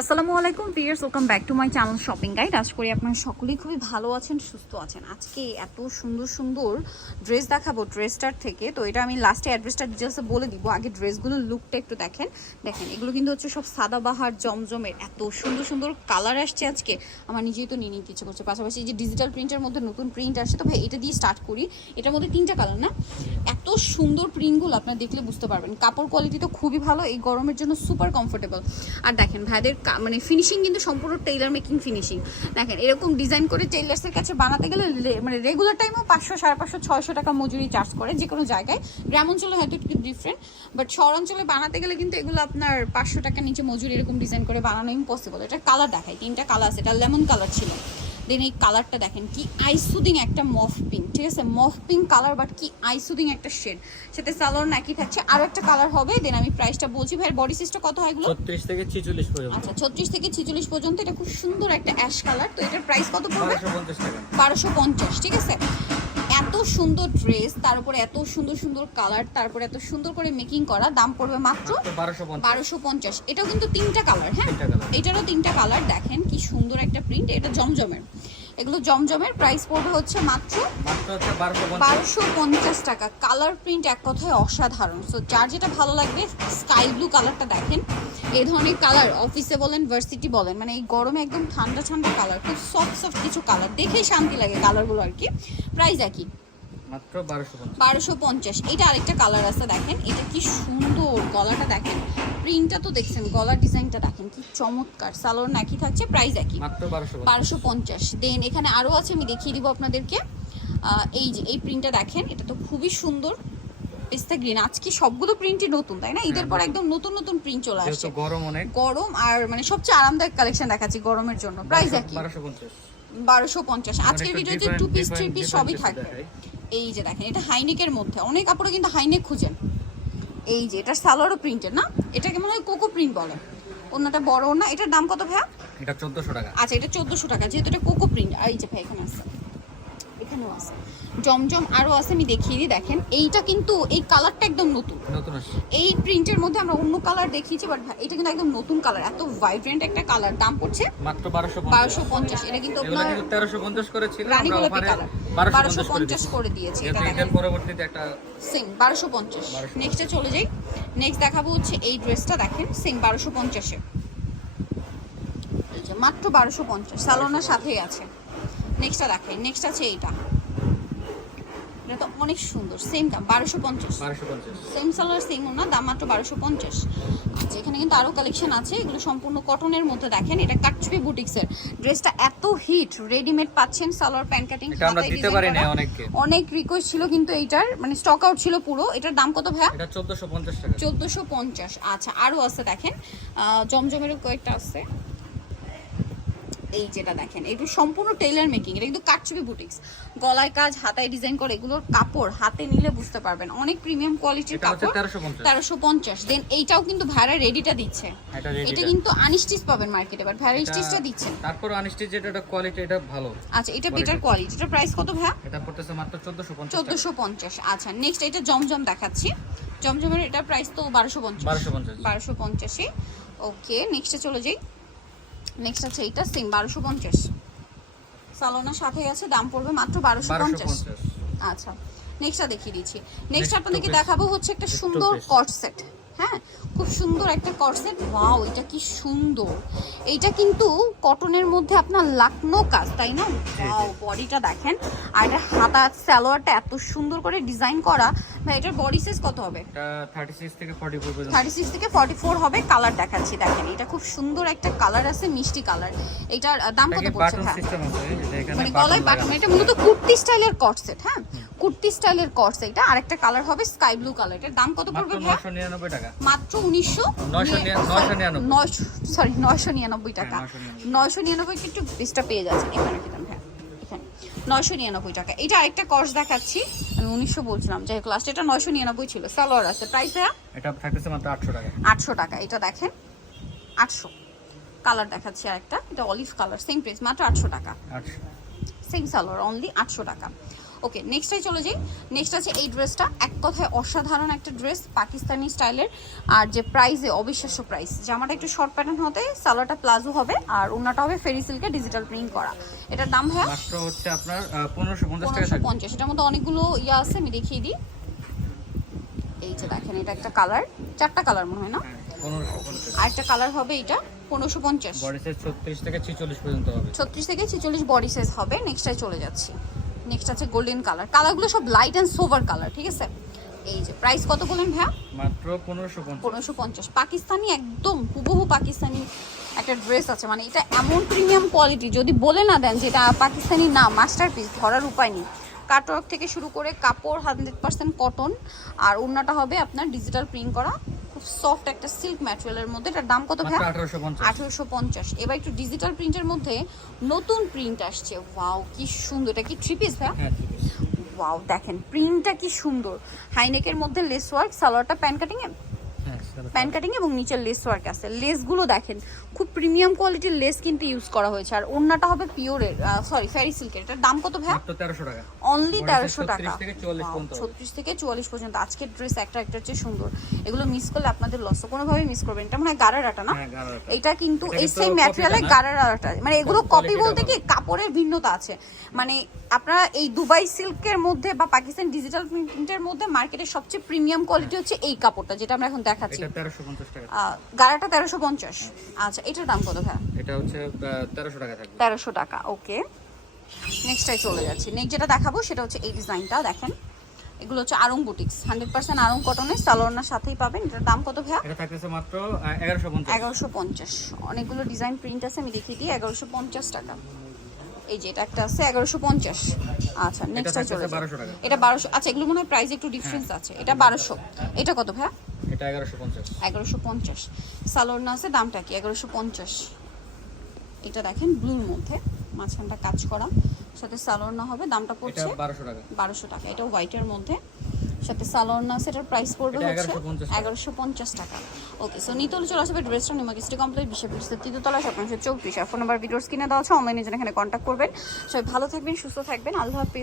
আসসালামু আলাইকুম pears welcome back to my channel shopping guide আশা করি আপনারা সকলেই খুবই ভালো আছেন, সুস্থ আছেন। আজকে এত সুন্দর সুন্দর ড্রেস দেখাবো ড্রেসটার থেকে। তো এটা আমি লাস্টে অ্যাড্রেসটা ডিটেলসে বলে দিব। আগে ড্রেসগুলোর লুকটা একটু দেখেন। দেখেন, এগুলো কিন্তু হচ্ছে সব সাদাবাহার জমজমের। এত সুন্দর সুন্দর কালার আসছে আজকে। আমার নিজেই তো নিয়ে নিতে ইচ্ছে করছে। পাশাপাশি এই যে ডিজিটাল প্রিন্টের মধ্যে নতুন প্রিন্ট আসছে। তো ভাই, এটা দিয়ে স্টার্ট করি। এটার মধ্যে তিনটা কালার না? এত সুন্দর প্রিন্টগুলো আপনারা দেখলে বুঝতে পারবেন। কাপড় কোয়ালিটি তো খুবই ভালো। এই গরমের জন্য সুপার কমফোর্টেবল আর দেখেন, ভাইদের মানে ফিনিশিং কিন্তু সম্পূর্ণ টেইলার মেকিং ফিনিশিং দেখেন, এরকম ডিজাইন করে টেইলার্সের কাছে বানাতে গেলে মানে রেগুলার টাইমেও পাঁচশো, সাড়ে পাঁচশো, ছয়শো টাকা মজুরি চার্জ করে যে কোনো জায়গায়। গ্রাম অঞ্চলে হয়তো একটু ডিফারেন্ট বাট শহরাঞ্চলে বানাতে গেলে কিন্তু এগুলো আপনার পাঁচশো টাকা নিচে মজুরি এরকম ডিজাইন করে বানানো ইম্পসিবল এটা কালার দেখায় তিনটা কালার আছে, এটা লেমন কালার ছিল। দেন এই কালারটা দেখেন কি আইসুদিং একটা মফ পিঙ্ক ঠিক আছে? মফ পিঙ্ক কালার বাট কি আইসুদিং একটা শেড সাথে সালোয়ার নাকি থাকছে আরও একটা কালার হবে। দেন আমি প্রাইসটা বলছি ভাই বডি সাইজটা কত হয় এগুলো? ছত্রিশ থেকে ছিচল্লিশ পর্যন্ত। আচ্ছা ছত্রিশ থেকে ছিচল্লিশ পর্যন্ত এটা খুব সুন্দর একটা অ্যাশ কালার তো এটার প্রাইস কত পড়বে? বারোশো পঞ্চাশ টাকা। বারোশো পঞ্চাশ ঠিক আছে? এত সুন্দর ড্রেস তার উপরে এত সুন্দর সুন্দর কালার তারপরে এত সুন্দর করে মেকিং করা দাম পড়বে মাত্র বারোশো পঞ্চাশ। এটাও কিন্তু তিনটা কালার হ্যাঁ? এটারও তিনটা কালার দেখেন কি সুন্দর একটা প্রিন্ট এটা জমজমের। এগুলো জমজমের প্রাইস পড়বে হচ্ছে মাত্র মাত্র বারোশো পঞ্চাশ। বারোশো পঞ্চাশ টাকা। কালার প্রিন্ট এক কথায় অসাধারণ। সো যার যেটা ভালো লাগবে স্কাই ব্লু কালারটা দেখেন। এ ধরনের কালার অফিসে বলেন ভার্সিটি বলেন মানে এই গরমে একদম ঠান্ডা ঠান্ডা কালার খুব সফট সফট কিছু কালার দেখেই শান্তি লাগে কালারগুলো আর কি। প্রাইস একই। মাত্র বারোশো পঞ্চাশ। বারোশো পঞ্চাশ। এটা আরেকটা কালার আছে দেখেন। এটা কি সুন্দর গলাটা দেখেন। প্রিন্টটা তো দেখছেন গলার ডিজাইনটা দেখেন কি চমৎকার। সালোয়ার নাকি থাকছে প্রাইস একই। মাত্র বারোশো বারোশো পঞ্চাশ। দেন এখানে আরও আছে আমি দেখিয়ে দিব আপনাদেরকে। এই যে এই প্রিন্টটা দেখেন এটা তো খুবই সুন্দর। পেস্তা গ্রিন আজকে সবগুলো প্রিন্টই নতুন তাই না? ঈদের পর একদম নতুন নতুন প্রিন্ট চলে আসছে। গরম অনেক। গরম আর মানে সবচেয়ে আরামদায়ক কালেকশন দেখাচ্ছি গরমের জন্য। প্রাইস একই। বারোশো পঞ্চাশ। বারোশো পঞ্চাশ। আজকের ভিডিওতে টু পিস থ্রি পিস সবই থাকবে। এই যে দেখেন এটা হাইনেকের মধ্যে। অনেক কাপড়ে কিন্তু হাইনেক খুঁজেন। এই যে এটা সালোয়ারও প্রিন্টের না? এটাকে মনে হয় কোকো প্রিন্ট বলে। অন্যটা বড় না এটার দাম কত ভাইয়া? এটা চোদ্দশো টাকা। আচ্ছা এটা চোদ্দোশো টাকা যেহেতু এটা কোকো প্রিন্ট আর এই যে ভাই এখানে আছে। এখানেও আছে। জমজম আরও আছে আমি দেখিয়ে দিই দেখেন। এইটা কিন্তু এই কালারটা একদম নতুন। এই প্রিন্টের মধ্যে আমরা অন্য কালার দেখিয়েছি বাট এটা কিন্তু একদম নতুন কালার এত ভাইব্রেন্ট একটা কালার দাম পড়ছে মাত্র বারোশো পঞ্চাশ। এটা কিন্তু আপনার তেরোশো পঞ্চাশ করেছিল রানী আমরা গোলাপি কালার বারোশো পঞ্চাশ করে দিয়েছে। এটা দেখেন। পরবর্তীতে একটা সেম বারোশো পঞ্চাশ। 1250 নেক্সটে চলে যাই। নেক্সট দেখাবো হচ্ছে এই ড্রেসটা দেখেন সেম বারোশো পঞ্চাশে। এই যে মাত্র বারোশো পঞ্চাশ সালোনার সাথেই আছে। নেক্সটটা দেখাই। নেক্সট আছে এইটা। এটা তো অনেক সুন্দর। সেম দাম বারোশো পঞ্চাশ। সেম সালোয়ার সেম না দাম মাত্র বারোশো পঞ্চাশ। আচ্ছা এখানে কিন্তু আরও কালেকশন আছে। এগুলো সম্পূর্ণ কটনের মধ্যে দেখেন। এটা কাটছুপি বুটিক্সের। ড্রেসটা এত হিট রেডিমেড পাচ্ছেন সালোয়ার প্যান্ট কাটিং এটা আমরা দিতে পারি না অনেককে। অনেক রিকোয়েস্ট ছিল কিন্তু এইটার। মানে স্টক আউট ছিল পুরো। এটার দাম কত ভাইয়া? এটা চোদ্দশো পঞ্চাশ টাকা। চোদ্দোশো পঞ্চাশ। আচ্ছা আরও আছে দেখেন। জমজমেরও কয়েকটা আছে। এই যেটা দেখেন এগুলো সম্পূর্ণ টেইলার মেকিং এটা কিন্তু কাটছবি বুটিক্স গলায় কাজ হাতায় ডিজাইন করে এগুলোর কাপড় হাতে নিলে বুঝতে পারবেন। অনেক প্রিমিয়াম কোয়ালিটির কাপড় তেরোশো পঞ্চাশ। দেন এইটাও কিন্তু ভাড়া রেডিটা দিচ্ছে। এটা কিন্তু আনস্টিচ পাবেন মার্কেটে বাট ভাড়া স্টিচটা দিচ্ছেন তারপর আনস্টিচ যেটা এটা কোয়ালিটি এটা ভালো। আচ্ছা এটা বেটার কোয়ালিটি এটা প্রাইস কত ভাইয়া? এটা পড়তেছে মাত্র চোদ্দশো পঞ্চাশ চোদ্দোশো পঞ্চাশ। আচ্ছা নেক্সট এটা জমজম দেখাচ্ছি। জমজমের এটা প্রাইস তো বারোশো পঞ্চাশ। বারোশো পঞ্চাশ। বারোশো পঞ্চাশে। ওকে নেক্সটে চলে যাই। নেক্সট আছে এটা সেম বারোশো পঞ্চাশ। সালোনার সাথে আছে দাম পড়বে মাত্র বারোশো পঞ্চাশ। আচ্ছা নেক্সটটা দেখিয়ে দিচ্ছি। নেক্সট আপনাদেরকে দেখাবো হচ্ছে একটা সুন্দর. কট সেট হ্যাঁ খুব সুন্দর একটা কট সেট ওয়াও এটা কি সুন্দর। এইটা কিন্তু কটনের মধ্যে আপনার লাকনো কাজ তাই না? ওয়াও বডিটা দেখেন। আর এটা হাতা সালোয়ারটা এত সুন্দর করে ডিজাইন করা। ভাই এটার বডি সাইজ কত হবে? এটা থার্টি সিক্স থেকে ফর্টি ফোর পর্যন্ত। থার্টি সিক্স থেকে ফর্টি ফোর হবে। কালার দেখাচ্ছি দেখেন। এটা খুব সুন্দর একটা কালার আছে মিষ্টি কালার এটার দাম কত পড়ছে এখানে মানে গলায় বাটন এটা মূলত কুর্তি স্টাইলের কট সেট হ্যাঁ কুর্তি স্টাইলের কট সেট এটা আরেকটা কালার হবে স্কাই ব্লু কালার এটার দাম কত পড়বে ভাই? টাকা। মাত্র উনিশশো সরি নয়শো নিরানব্বই। টাকা হ্যাঁ, নয়শো নিরানব্বই। একটু বেশটা পেয়ে এখানে কিতাম হ্যাঁ এখানে। নয়শো নিরানব্বই টাকা। এটা আরেকটা কর্স দেখাচ্ছি। আমি উনিশশো বলছিলাম। যাই হোক লাস্ট এটা নয়শো নিরানব্বই ছিল। সালোয়ার আছে। প্রাইস এটা থাকতেছে মাত্র আটশো টাকা। আটশো টাকা। এটা দেখেন আটশো। কালার দেখাচ্ছি আরেকটা। এটা অলিভ কালার সেম প্রাইস মাত্র আটশো টাকা। আটশো। সেম সালোয়ার অনলি আটশো টাকা। ওকে নেক্সটটাই চলে যাই। নেক্সট আছে এই ড্রেসটা এক কথায় অসাধারণ একটা ড্রেস পাকিস্তানি স্টাইলের। আর যে প্রাইসে অবিশ্বাস্য প্রাইস জামাটা একটু শর্ট প্যাটার্ন হতে সালোয়ারটা প্লাজো হবে আর ওনাটা হবে ফেরি সিল্কে ডিজিটাল প্রিন্ট করা। এটার দাম হয় মাত্র হচ্ছে আপনার পনেরোশো পঞ্চাশ টাকা পনেরোশো থাকবে পঞ্চাশ। এটার মধ্যে অনেকগুলো ইয়ে আছে আমি দেখিয়ে দিই। এই যে দেখেন এটা একটা কালার চারটা কালার মনে হয় না? পনেরোশো পঞ্চাশ। কালার হবে এটা পনেরোশো পঞ্চাশ। বডি সাইজ ছত্রিশ থেকে ছিচল্লিশ পর্যন্ত হবে। ছত্রিশ থেকে ছেচল্লিশ বডি সাইজ হবে। নেক্সটটাই চলে যাচ্ছি। নেক্সট আছে গোল্ডেন কালার কালারগুলো সব লাইট অ্যান্ড সোভার কালার ঠিক আছে? এই যে প্রাইস কত বলেন ভাইয়া? মাত্র পনেরোশো পঞ্চাশ। পাকিস্তানি একদম হুবহু পাকিস্তানি একটা ড্রেস আছে। মানে এটা এমন প্রিমিয়াম কোয়ালিটি যদি বলে না দেন যে এটা পাকিস্তানি না মাস্টারপিস ধরার উপায় নেই। কাটওয়ার্ক থেকে শুরু করে কাপড় হান্ড্রেড পার্সেন্ট কটন আর ওড়নাটা হবে আপনার ডিজিটাল প্রিন্ট করা সফট একটা সিল্ক ম্যাটেরিয়ালের মধ্যে। এটার দাম কত আঠারোশো পঞ্চাশ। এবার একটু ডিজিটাল প্রিন্টের মধ্যে নতুন প্রিন্ট আসছে। ওয়াও কি সুন্দর। এটা কি থ্রি পিস আছে ওয়াও দেখেন প্রিন্টটা কি সুন্দর। হাইনেকের মধ্যে লেস ওয়ার্ক সালোয়ারটা প্যান কাটিং এ? প্যান কাটিং এবং নিচের লেস ওয়ার্ক আছে। লেসগুলো দেখেন খুব প্রিমিয়াম কোয়ালিটির লেস কিন্তু ইউজ করা হয়েছে। আর ওড়নাটা হবে পিওরের সরি ফেরি সিল্কের এটার দাম কত মাত্র তেরোশো টাকা। অনলি তেরোশো টাকা। 36 থেকে 44 পর্যন্ত। হবে। ছত্রিশ থেকে চুয়াল্লিশ পর্যন্ত। আজকের ড্রেস একটা একটার চেয়ে সুন্দর। এগুলো মিস করলে আপনাদের লস কোনোভাবেই মিস করবেন। এটা মনে হয় গারারাটা না? হ্যাঁ এটা কিন্তু এই copy ম্যাটেরিয়ালে? গারারাটা মানে এগুলো কপি বলতে কি কাপড়ের ভিন্নতা আছে। মানে আপনারা এই দুবাই সিল্কের মধ্যে বা পাকিস্তান ডিজিটাল প্রিন্টের মধ্যে মার্কেটের সবচেয়ে প্রিমিয়াম কোয়ালিটি হচ্ছে এই কাপড়টা যেটা আমরা এখন দেখাচ্ছি। এটা তেরোশো টাকা। আচ্ছা এটার দাম কত ভাই এটা হচ্ছে তেরোশো টাকা থাকবে। তেরোশো টাকা ওকে। নেক্সটটাই চলে যাচ্ছি। নেক্সট যেটা দেখাবো সেটা হচ্ছে এই ডিজাইনটা দেখেন। এগুলো হচ্ছে Aarong boutiques hundred percent Aarong কটনের সালোয়ারনার সাথেই পাবেন। এটার দাম কত ভাইয়া? এটা থাকতেছে মাত্র এগারোশো পঞ্চাশ। এগারোশো পঞ্চাশ। অনেকগুলো ডিজাইন প্রিন্ট আছে আমি দেখিয়ে দিই এগারোশো পঞ্চাশ টাকা। এই যে এটা একটা আছে এগারোশো পঞ্চাশ। আচ্ছা নেক্সট চলে যাই। 1200 টাকা। এটা বারোশো আচ্ছা এগুলো মনে হয় প্রাইস একটু ডিফারেন্স আছে। এটা বারোশো। এটা কত ভাইয়া? এটা এগারোশো পঞ্চাশ। এগারোশো পঞ্চাশ। সালোয়ার আছে দামটা কি? এগারোশো পঞ্চাশ। এটা দেখেন ব্লুর মধ্যে মাঝখানটা কাজ করা। সাথে সালোয়ার না হবে দামটা পড়ছে বারোশো টাকা। বারোশো টাকা। এটা হোয়াইটের মধ্যে। সাথে সালোয়ার না সেটার প্রাইস পড়বে হচ্ছে 1150 টাকা। এগারোশো পঞ্চাশ টাকা। ওকে সো নিতল চলে আসবে ড্রেসটা নিমাকি সিটি কমপ্লিট বিশে পিসের তৃতীয়তলা সপ্তাংশ চৌত্রিশ আর ফোন নাম্বার ভিডিওস কিনে দেওয়া আছে অনলাইনে যেন এখানে কন্ট্যাক্ট করবেন। সবাই ভালো থাকবেন সুস্থ থাকবেন। আল্লাহ হাফিজ।